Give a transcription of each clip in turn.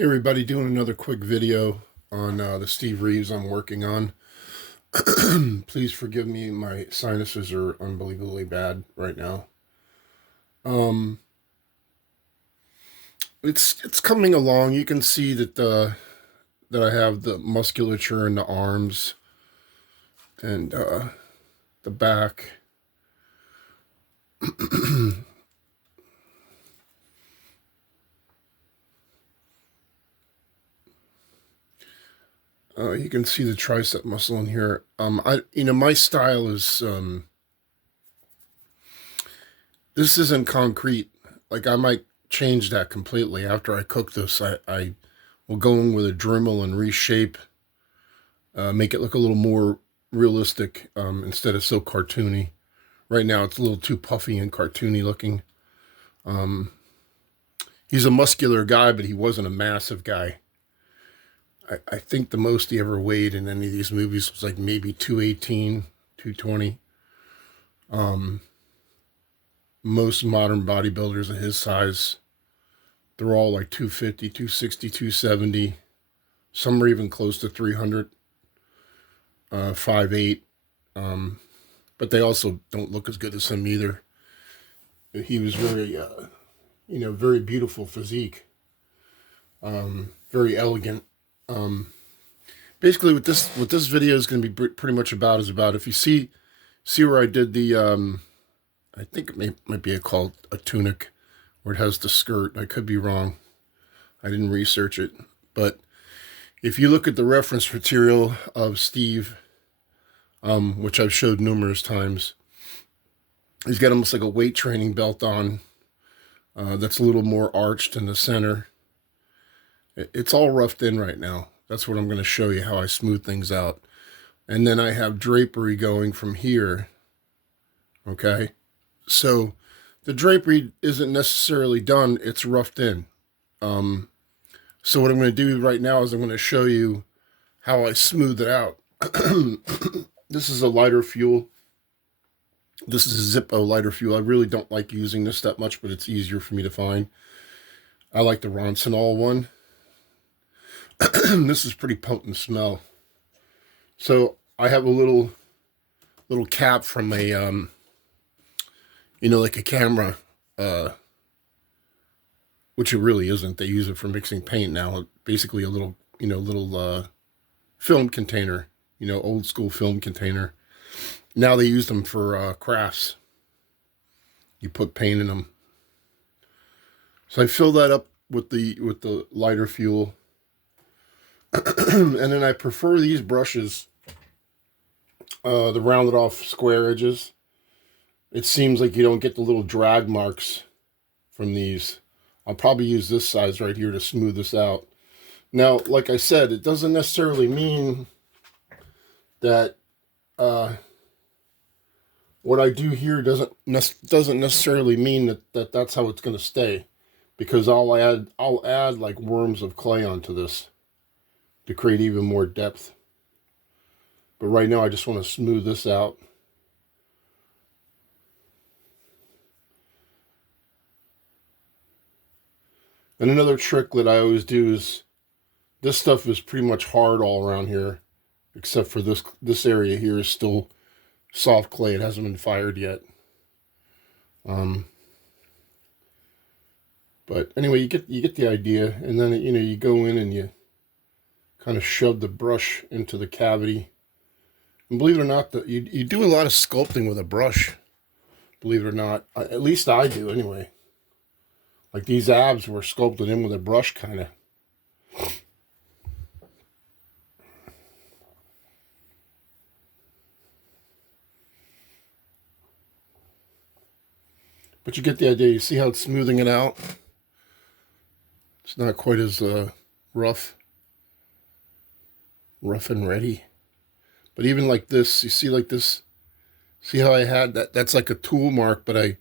Hey everybody, doing another quick video on the Steve Reeves I'm working on. Please forgive me, my sinuses are unbelievably bad right now. Um, it's coming along. You can see that that I have the musculature in the arms and the back. You can see the tricep muscle in here. My style is this isn't concrete. Like I might change that completely after I cook this. I will go in with a Dremel and reshape, make it look a little more realistic instead of so cartoony. Right now it's a little too puffy and cartoony looking. Um, he's a muscular guy, but he wasn't a massive guy. I think the most he ever weighed in any of these movies was like maybe 218, 220. Um, most modern bodybuilders of his size, they're all like 250, 260, 270. Some are even close to 300, 5'8". But they also don't look as good as him either. He was very, very beautiful physique, very elegant. Um, Basically, what this video is going to be pretty much about is about if you see where I did the I think might be called a tunic, where it has the skirt. I could be wrong. I didn't research it, but if you look at the reference material of Steve, which I've showed numerous times, he's got almost like a weight training belt on that's a little more arched in the center. It's all roughed in right now. That's what I'm going to show you, how I smooth things out. And then I have drapery going from here. Okay. So the drapery isn't necessarily done. It's roughed in. So what I'm going to do right now is I'm going to show you how I smooth it out. This is a lighter fuel. This is a Zippo lighter fuel. I really don't like using this that much, but it's easier for me to find. I like the Ronsonol one. This is pretty potent smell. So I have a little cap from a like a camera, which it really isn't. They use it for mixing paint now. Basically a little film container, old school film container. Now they use them for crafts. You put paint in them. So I fill that up with the lighter fuel. And then I prefer these brushes, the rounded off square edges. It seems like you don't get the little drag marks from these. I'll probably use this size right here to smooth this out. Now, like I said, it doesn't necessarily mean that what I do here doesn't necessarily mean that that's how it's going to stay, because I'll add like worms of clay onto this to create even more depth. But right now I just want to smooth this out. And another trick that I always do is, this stuff is pretty much hard all around here, except for this area here is still soft clay. It hasn't been fired yet. But anyway, you get the idea, and then you go in and you kind of shove the brush into the cavity. And believe it or not, you do a lot of sculpting with a brush. Believe it or not, at least I do anyway. Like these abs were sculpted in with a brush, kind of. But you get the idea. You see how it's smoothing it out? It's not quite as rough and ready. But even like this, you see like this, see how I had that? That's like a tool mark, but I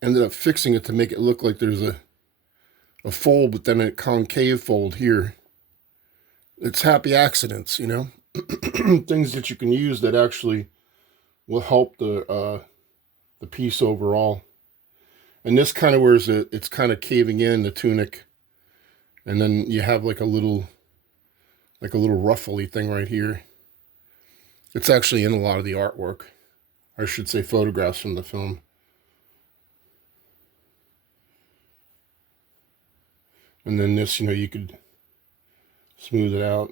ended up fixing it to make it look like there's a fold, but then a concave fold here. It's happy accidents, things that you can use that actually will help the piece overall. And this kind of where it's kind of caving in the tunic, And then you have like a little ruffly thing right here. It's actually in a lot of the artwork. I should say photographs from the film. And then this, you could smooth it out.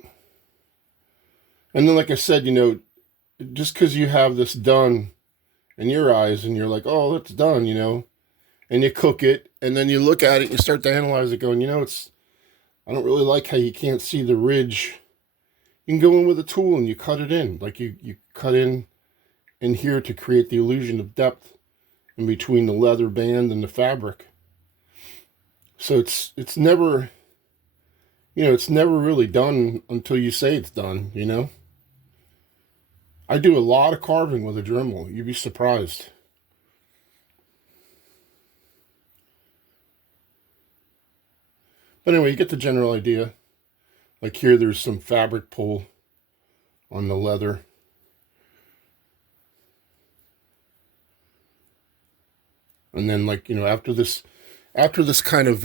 And then, like I said, just because you have this done in your eyes and you're like, oh, that's done, and you cook it, and then you look at it and you start to analyze it going, I don't really like how you can't see the ridge. You can go in with a tool and you cut it in. Like you cut in here to create the illusion of depth in between the leather band and the fabric. So it's never, it's never really done until you say it's done, I do a lot of carving with a Dremel. You'd be surprised. But anyway, you get the general idea. Like here, there's some fabric pull on the leather. And then, like, after this kind of,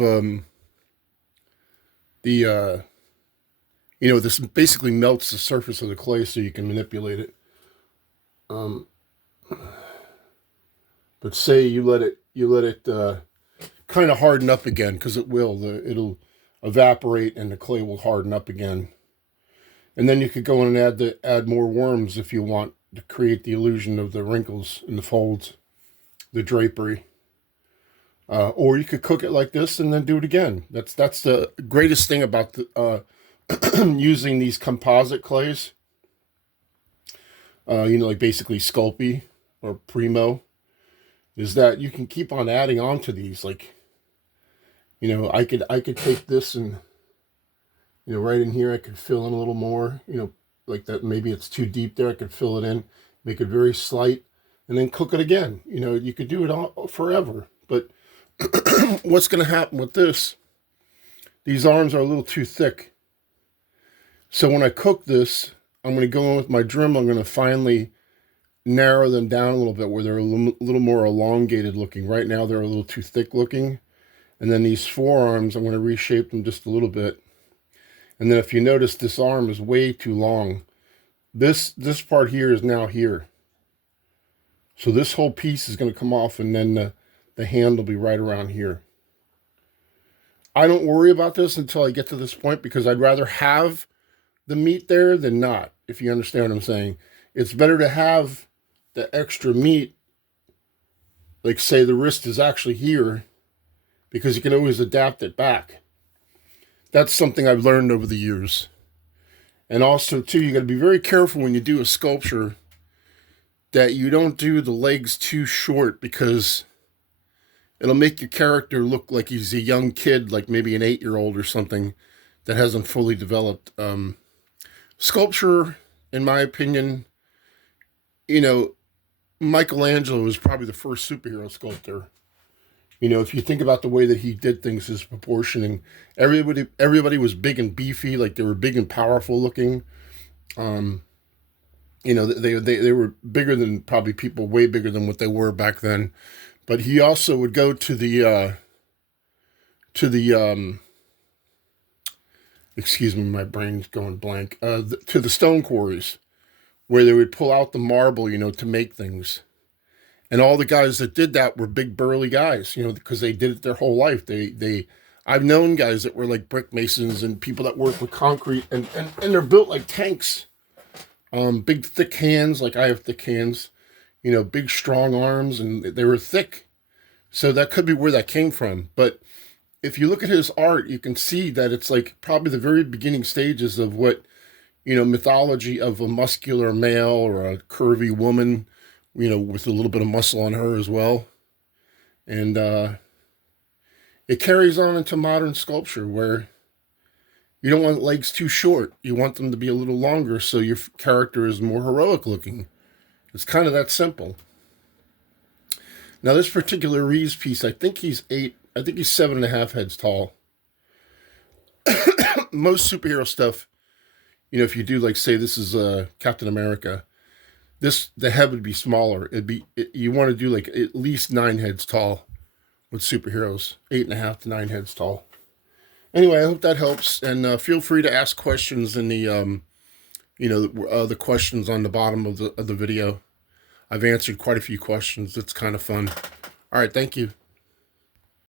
this basically melts the surface of the clay so you can manipulate it. But say you let it kind of harden up again, because it will. It'll evaporate and the clay will harden up again. And then you could go in and add more worms if you want to create the illusion of the wrinkles in the folds, the drapery. Or you could cook it like this and then do it again. That's the greatest thing about using these composite clays. Like basically Sculpey or Primo, is that you can keep on adding on to these. Like, I could take this and, right in here, I could fill in a little more, like that. Maybe it's too deep there. I could fill it in, make it very slight, and then cook it again. You could do it all forever. But what's going to happen with this, these arms are a little too thick. So when I cook this, I'm going to go in with my Dremel. I'm going to finally narrow them down a little bit where they're a little more elongated looking. Right now, they're a little too thick looking. And then these forearms, I'm going to reshape them just a little bit. And then if you notice, this arm is way too long. This part here is now here. So this whole piece is going to come off, and then the hand will be right around here. I don't worry about this until I get to this point, because I'd rather have the meat there than not, if you understand what I'm saying. It's better to have the extra meat, like say the wrist is actually here, because you can always adapt it back. That's something I've learned over the years. And also, too, you got to be very careful when you do a sculpture that you don't do the legs too short, because it'll make your character look like he's a young kid, like maybe an 8-year-old or something that hasn't fully developed. Sculpture, in my opinion, Michelangelo was probably the first superhero sculptor. If you think about the way that he did things, his proportioning, everybody was big and beefy, like they were big and powerful looking. They were bigger than probably people, way bigger than what they were back then. But he also would go to the excuse me, my brain's going blank, to the stone quarries, where they would pull out the marble, to make things. And all the guys that did that were big burly guys, because they did it their whole life. I've known guys that were like brick masons and people that work with concrete, and they're built like tanks. Big thick hands, like I have thick hands, big strong arms, and they were thick. So that could be where that came from. But if you look at his art, you can see that it's like probably the very beginning stages of what, mythology of a muscular male or a curvy woman, with a little bit of muscle on her as well. And it carries on into modern sculpture, where you don't want legs too short. You want them to be a little longer so your character is more heroic looking. It's kind of that simple. Now, this particular Reeves piece, I think he's 7.5 heads tall. Most superhero stuff, if you do, like, say this is Captain America, the head would be smaller. You want to do like at least 9 heads tall with superheroes, 8.5 to 9 heads tall. Anyway, I hope that helps, and feel free to ask questions in the the questions on the bottom of the video. I've answered quite a few questions. It's kind of fun. All right, thank you.